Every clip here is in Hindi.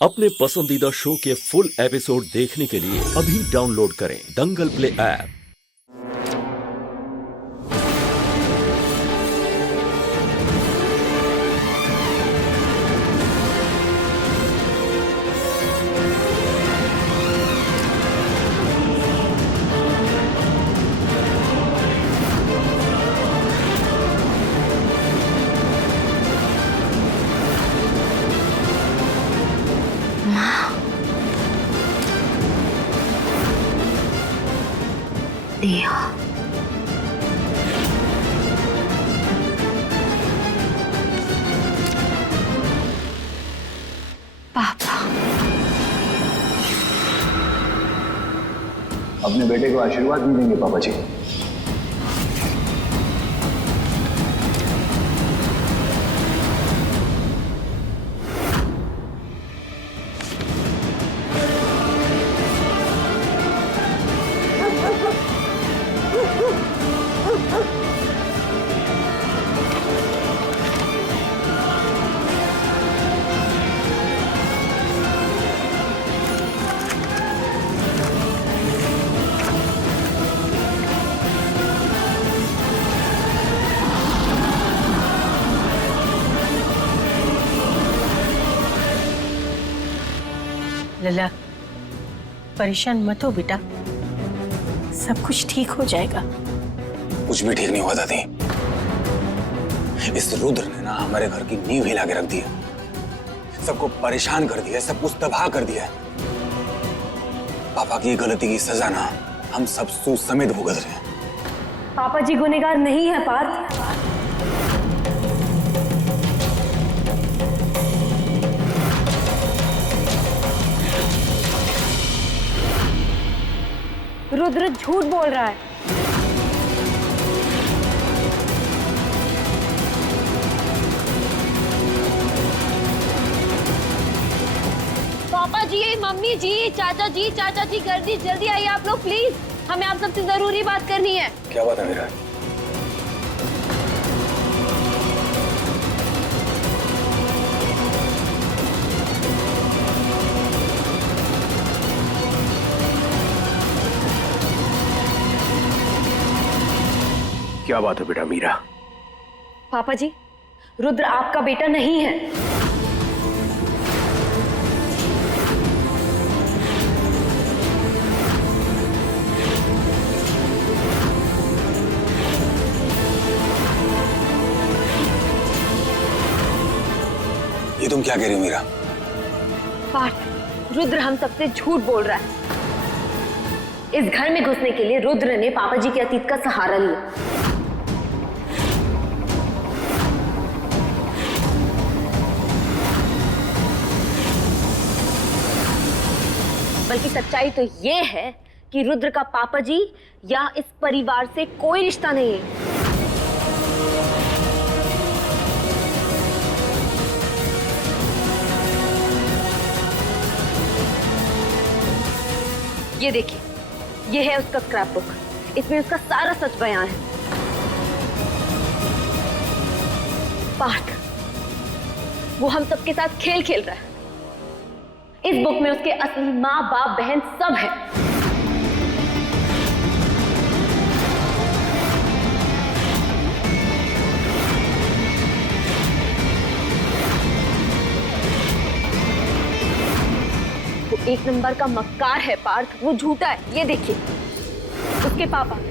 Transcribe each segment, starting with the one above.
अपने पसंदीदा शो के फुल एपिसोड देखने के लिए अभी डाउनलोड करें दंगल प्ले ऐप। नेहा, पापा, अपने बेटे को आशीर्वाद नहीं देंगे पापा जी? लला, परेशान मत हो बेटा, सब कुछ ठीक हो जाएगा। कुछ भी ठीक नहीं हुआ दादी। इस रुद्र ने ना हमारे घर की नींव हिला के रख दी है, सबको परेशान कर दिया, सब कुछ तबाह कर दिया है। पापा की गलती की सजा ना हम सब सूद समेत भुगत रहे हैं। पापा जी गुनहगार नहीं है पार्थ। रुद्र झूठ बोल रहा है। पापा जी, मम्मी जी, चाचा जी, जल्दी आइए आप लोग प्लीज, हमें आप सबसे जरूरी बात करनी है। क्या बात है मेरा? क्या बात है बेटा मीरा? पापा जी, रुद्र आपका बेटा नहीं है। ये तुम क्या कह रही हो मीरा? पार्थ, रुद्र हम सबसे झूठ बोल रहा है। इस घर में घुसने के लिए रुद्र ने पापा जी के अतीत का सहारा लिया। बल्कि सच्चाई तो ये है कि रुद्र का पापा जी या इस परिवार से कोई रिश्ता नहीं है। ये देखिए, ये है उसका स्क्रैप बुक, इसमें उसका सारा सच बयान है। पार्थ, वो हम सबके साथ खेल खेल रहा है। इस बुक में उसके असली माँ बाप बहन सब है। वो एक नंबर का मक्कार है पार्थ, वो झूठा है। ये देखिए, उसके पापा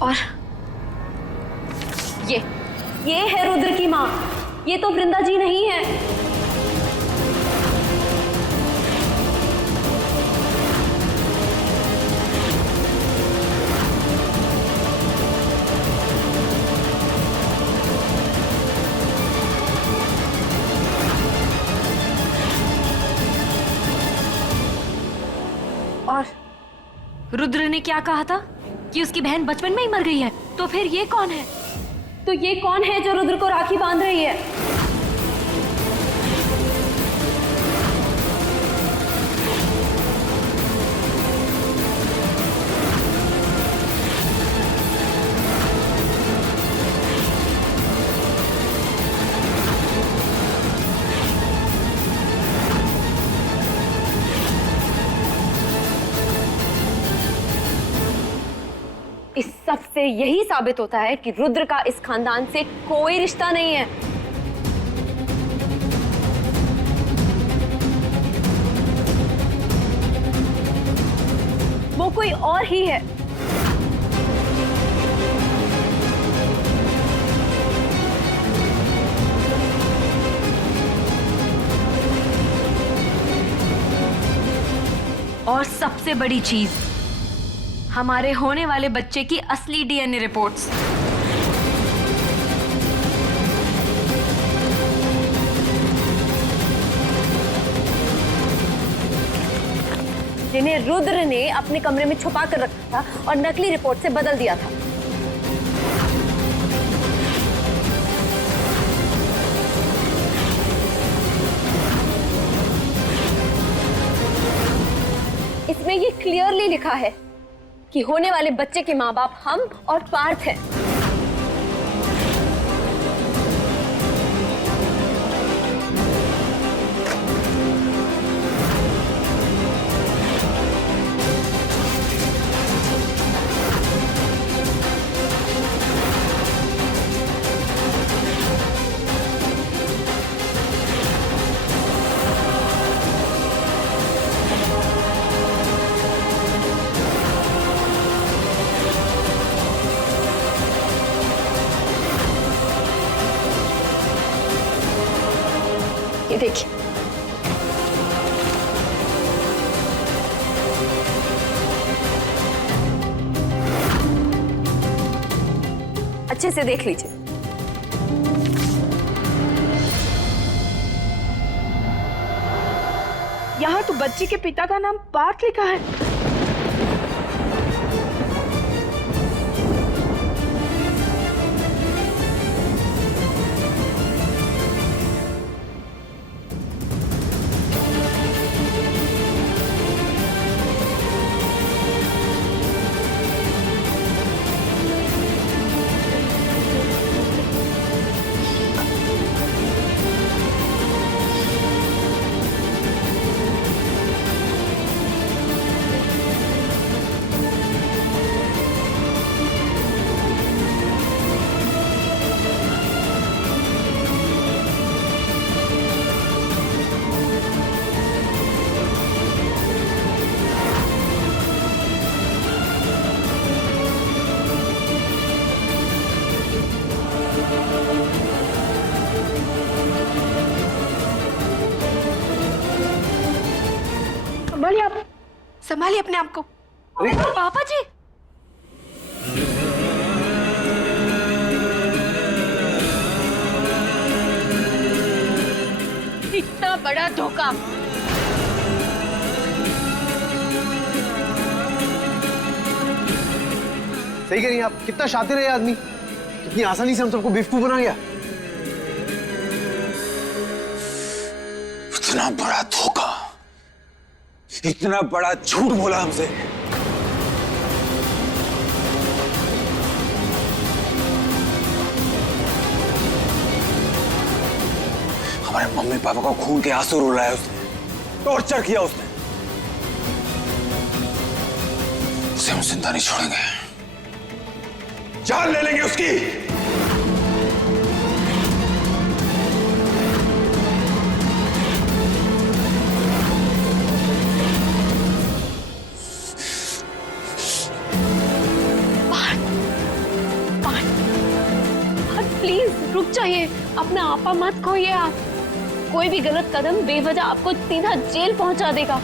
और ये है रुद्र की माँ। ये तो वृंदा जी नहीं है। रुद्र ने क्या कहा था कि उसकी बहन बचपन में ही मर गई है? तो फिर ये कौन है? तो ये कौन है जो रुद्र को राखी बांध रही है? इस सब से यही साबित होता है कि रुद्र का इस खानदान से कोई रिश्ता नहीं है। वो कोई और ही है। और सबसे बड़ी चीज, हमारे होने वाले बच्चे की असली डीएनए रिपोर्ट्स। जिन्हें रुद्र ने अपने कमरे में छुपा कर रखा था और नकली रिपोर्ट से बदल दिया था। इसमें ये क्लियरली लिखा है कि होने वाले बच्चे के माँ बाप हम और पार्थ हैं। ये देखिए, अच्छे से देख लीजिए। यहाँ तो बच्ची के पिता का नाम पार्थ लिखा है। संभालिए अपने आप को। पापा जी, इतना बड़ा धोखा। सही कह रही हैं आप। कितना शातिर है ये आदमी, कितनी आसानी से हम सबको बेवकूफ बना गया। इतना बड़ा धोखा, इतना बड़ा झूठ बोला हमसे। हमारे मम्मी पापा को खून के आंसू रुलाए उसने, टॉर्चर किया उसने। उसे हम जिंदा नहीं छोड़ेंगे, जान ले लेंगे उसकी। प्लीज रुक जाइए, अपना आपा मत खोइए आप। कोई भी गलत कदम बेवजह आपको सीधा जेल पहुंचा देगा।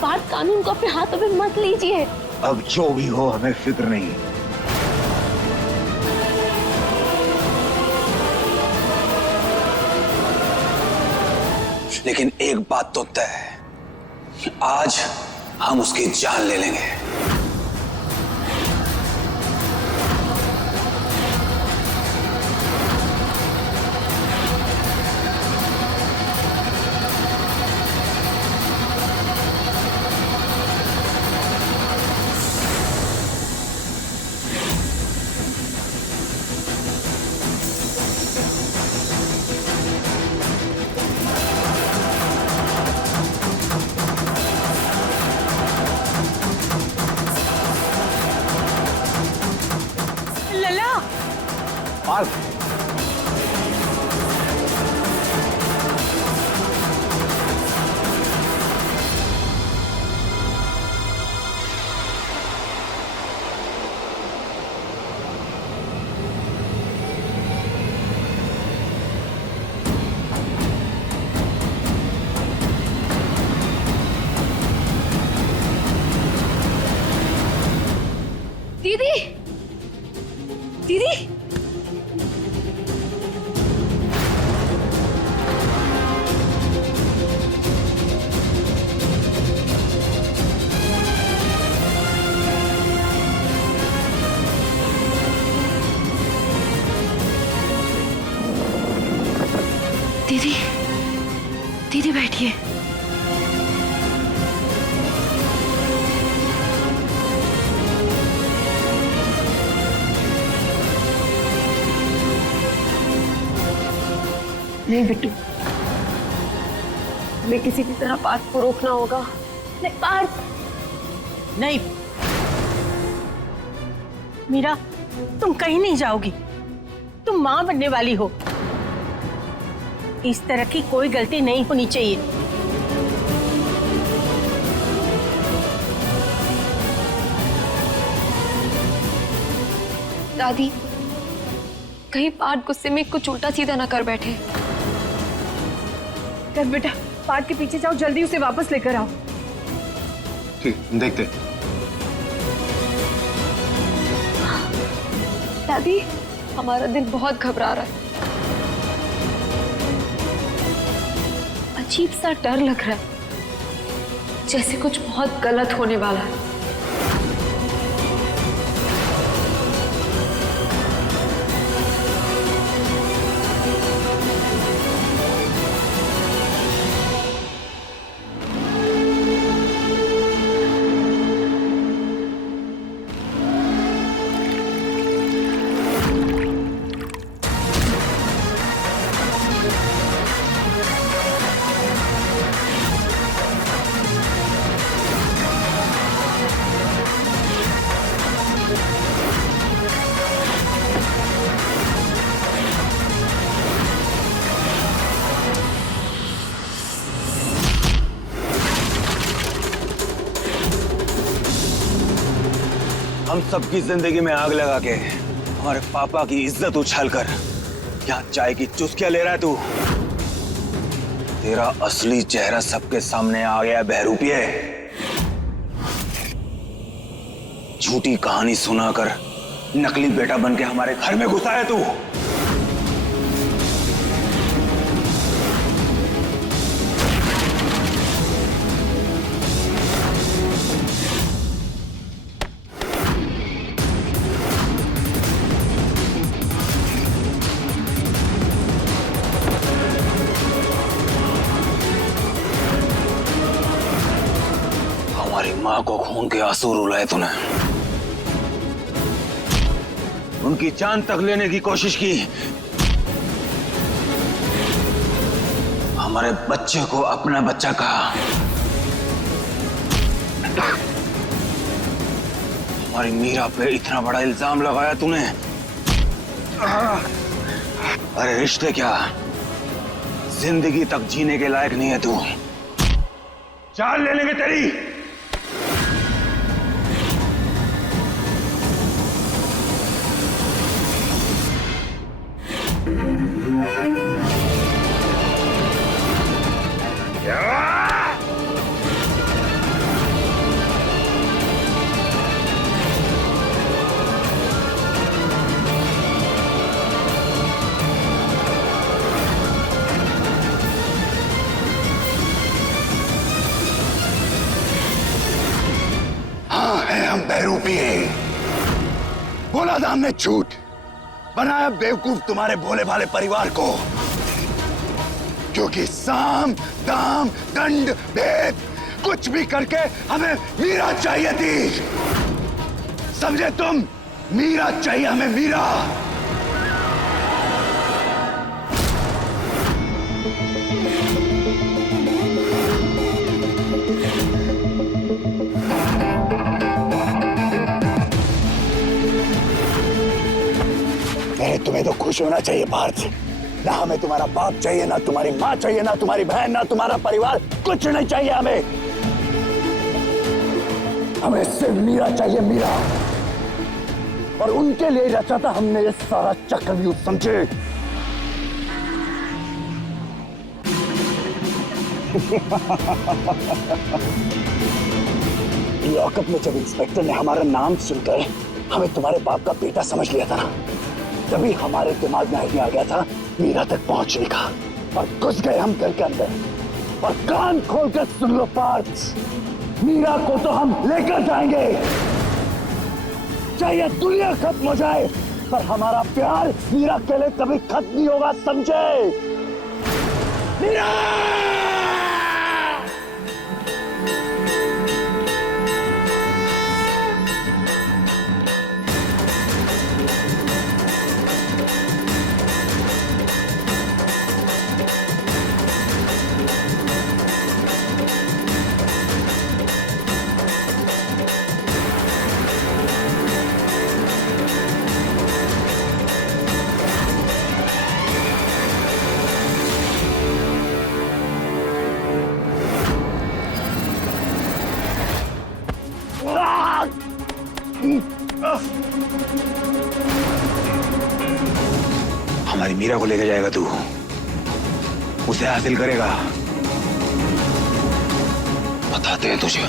बात कानून को अपने हाथों में मत लीजिए। अब जो भी हो हमें फिक्र नहीं। लेकिन एक बात तो तय है, आज हम उसकी जान ले लेंगे। लला, पार्थ, दीदी, दीदी, दीदी, दीदी बैठिए। नहीं बिट्टू, हमें किसी भी तरह पार्थ को रोकना होगा। नहीं पार्थ, नहीं मीरा, तुम कहीं नहीं जाओगी। तुम मां बनने वाली हो। इस तरह की कोई गलती नहीं होनी चाहिए। दादी, कहीं पार्थ गुस्से में कुछ उल्टा सीधा ना कर बैठे। कर बेटा, पार्थ के पीछे जाओ, जल्दी उसे वापस लेकर आओ। ठीक, देखते। दादी, हमारा दिल बहुत घबरा रहा है। अजीब सा डर लग रहा है, जैसे कुछ बहुत गलत होने वाला है। हम सबकी जिंदगी में आग लगा के हमारे पापा की इज्जत उछालकर यहाँ चाय की चुस्कियां ले रहा है तू। तेरा असली चेहरा सबके सामने आ गया बहरूपिये। झूठी कहानी सुनाकर नकली बेटा बनके हमारे घर में घुसा है तू। हमारी माँ को खून के आंसू रुलाए तूने, उनकी जान तक लेने की कोशिश की, हमारे बच्चे को अपना बच्चा कहा, हमारी मीरा पे इतना बड़ा इल्जाम लगाया तूने। अरे रिश्ते क्या, जिंदगी तक जीने के लायक नहीं है तू। जान ले लेंगे तेरी। हैं हम बहरूपी बोला था हमने झूठ, बनाया बेवकूफ तुम्हारे भोले भाले परिवार को, क्योंकि साम दाम दंड भेद कुछ भी करके हमें मीरा चाहिए थी। समझे तुम? मीरा चाहिए हमें, मीरा। तुम्हें तो खुश होना चाहिए पार्थ। ना हमें तुम्हारा बाप चाहिए, ना तुम्हारी माँ चाहिए, ना तुम्हारी बहन, ना तुम्हारा परिवार, कुछ नहीं चाहिए हमें। हमें सिर्फ मीरा चाहिए, मीरा। और उनके लिए रचा था हमने ये सारा चक्रव्यूह, समझे? लॉकअप में जब इंस्पेक्टर ने हमारा नाम सुनकर हमें तुम्हारे बाप का बेटा समझ लिया था ना, तभी हमारे दिमाग में आइडिया आ गया था मीरा तक पहुंचने का। और घुस गए हम घर के अंदर। और कान खोलकर सुन लो पार्थ, मीरा को तो हम लेकर जाएंगे, चाहे दुनिया खत्म हो जाए, पर हमारा प्यार मीरा के लिए कभी खत्म नहीं होगा, समझे? मीरा! हमारी मीरा को लेकर जाएगा तू, उसे हासिल करेगा, बताते हैं तुझे।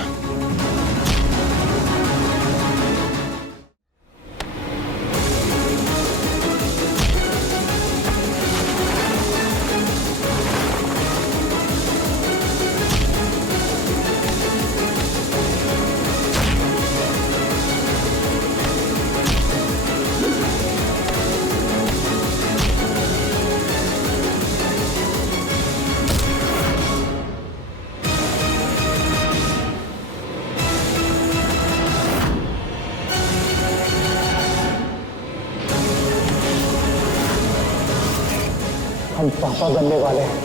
हम पापा बनने वाले हैं।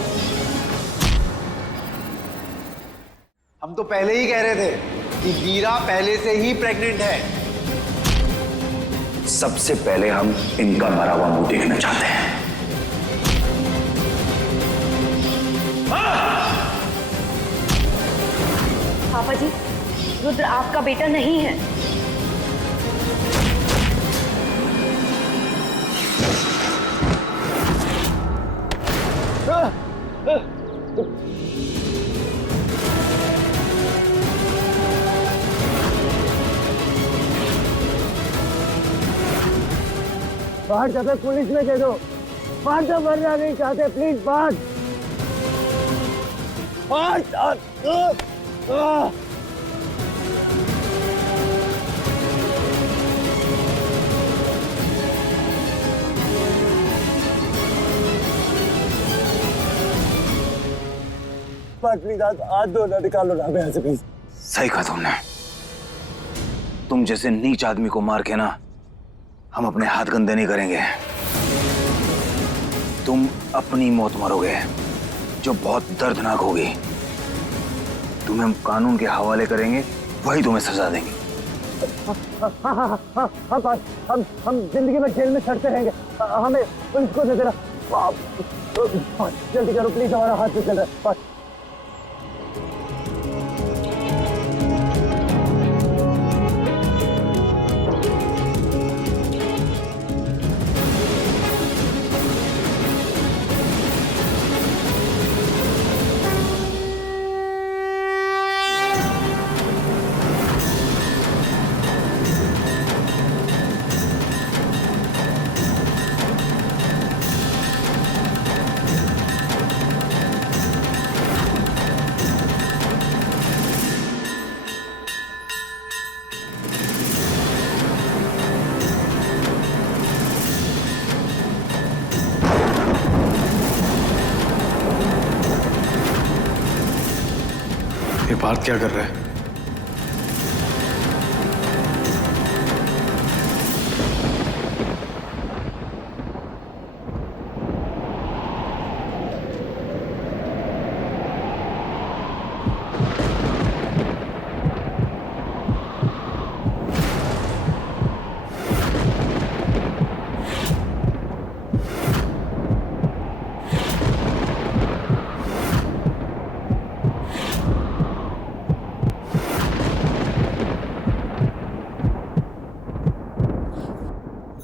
हम तो पहले ही कह रहे थे कि मीरा पहले से ही प्रेग्नेंट है। सबसे पहले हम इनका मरा हुआ मुंह देखना चाहते हैं। पापा जी, रुद्र आपका बेटा नहीं है। बाहर जाकर पुलिस में दे दो। बाहर तो मरना नहीं चाहते, प्लीज बाहर। प्लीज हाथ दो ना, निकालो ना यहाँ से प्लीज। सही कहा तुमने। तुम जैसे नीच आदमी को मार के ना हम अपने हाथ गंदे नहीं करेंगे। तुम अपनी मौत मरोगे, जो बहुत दर्दनाक होगी। तुम्हें हम कानून के हवाले करेंगे, वही तुम्हें सजा देंगे। हम जिंदगी में जेल में सड़ते रहेंगे, हमें पुलिस को दे देना। जल्दी करो प्लीज, हमारा हाथ से चल रहा है। पार्थ क्या कर रहा है?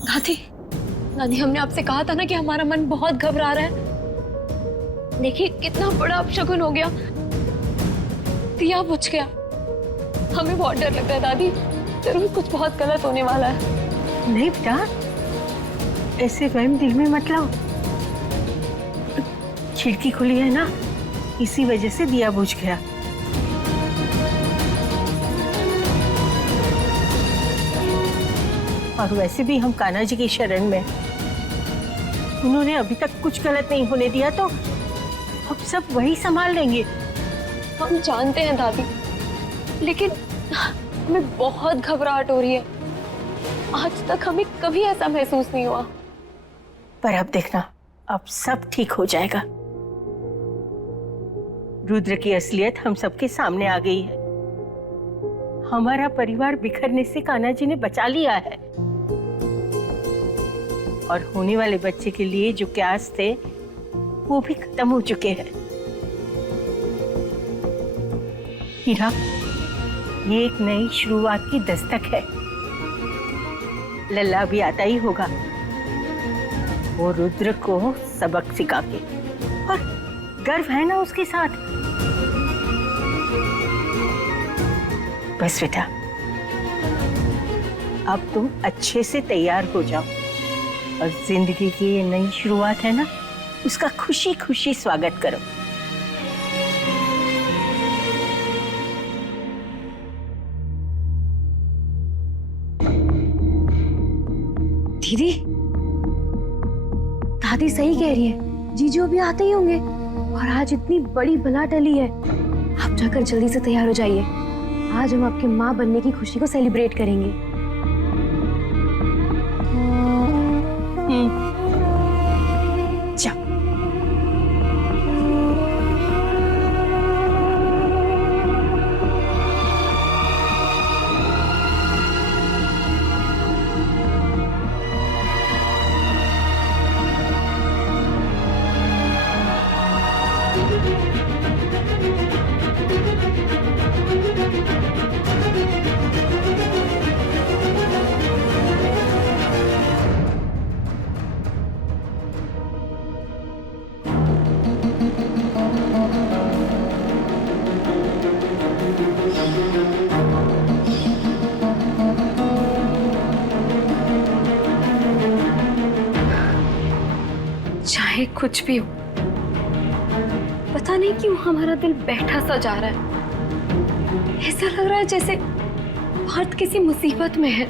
दादी, दादी हमने आपसे कहा था ना कि हमारा मन बहुत घबरा रहा है। देखिए कितना बड़ा अपशगुन हो गया, दिया बुझ गया। हमें बहुत डर लग रहा है दादी, जरूर कुछ बहुत गलत होने वाला है। नहीं बेटा, ऐसे वहम दिल में मत लाओ। खिड़की खुली है ना, इसी वजह से दिया बुझ गया। और वैसे भी हम कान्हा जी की शरण में, उन्होंने अभी तक कुछ गलत नहीं होने दिया, तो अब सब वही संभाल लेंगे। हम जानते हैं दादी, लेकिन हमें बहुत घबराहट हो रही है। आज तक हमें कभी ऐसा महसूस नहीं हुआ। पर अब देखना, अब सब ठीक हो जाएगा। रुद्र की असलियत हम सबके सामने आ गई है। हमारा परिवार बिखरने से कान्हा जी ने बचा लिया है, और होने वाले बच्चे के लिए जो क्यास थे वो भी खत्म हो चुके हैं। हीरा, ये एक नई शुरुआत की दस्तक है। लल्ला भी आता ही होगा, वो रुद्र को सबक सिखा के, और गर्व है ना उसके साथ। बस बेटा, अब तुम अच्छे से तैयार हो जाओ, और जिंदगी की ये नई शुरुआत है ना, उसका खुशी खुशी स्वागत करो। दीदी, दादी सही कह रही है, जीजू अभी आते ही होंगे, और आज इतनी बड़ी बला टली है। आप जाकर जल्दी से तैयार हो जाइए, आज हम आपके माँ बनने की खुशी को सेलिब्रेट करेंगे। जाओ। चाहे कुछ भी हो, पता नहीं क्यों हमारा दिल बैठा सा जा रहा है। ऐसा लग रहा है जैसे पार्थ किसी मुसीबत में है।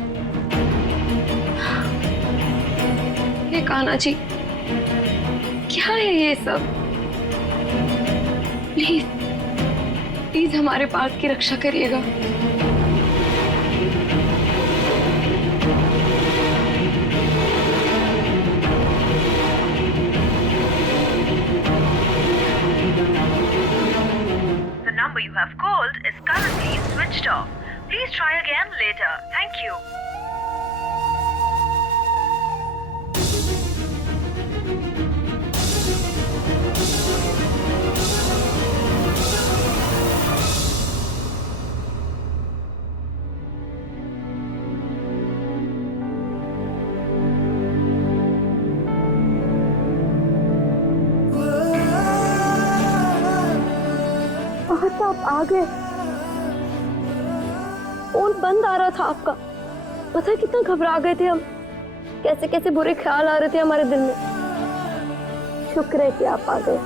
ये कान्हा जी, क्या है ये सब? प्लीज प्लीज हमारे पार्थ की रक्षा करिएगा। The number you have called is currently switched off. Please try again later. Thank you. आप आ गए। फोन बंद आ रहा था आपका, पता है कितना घबरा गए थे हम, कैसे कैसे बुरे ख्याल आ रहे थे हमारे दिल में। शुक्र है कि आप आ गए।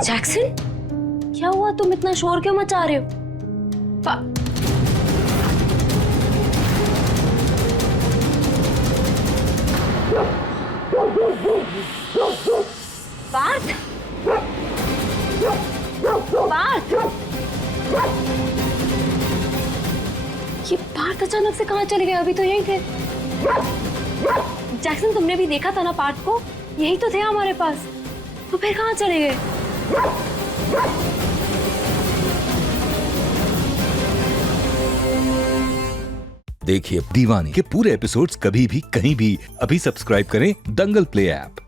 जैक्सन, क्या हुआ? तुम इतना शोर क्यों मचा रहे हो? पार्थ, पार्थ, ये पार्थ अचानक से कहाँ चले गए? अभी तो यहीं थे। जैक्सन, तुमने भी देखा था ना पार्थ को? यही तो थे हमारे पास, तो फिर कहाँ चले गए? देखिए दीवानी के पूरे एपिसोड्स कभी भी कहीं भी अभी सब्सक्राइब करें दंगल प्ले ऐप।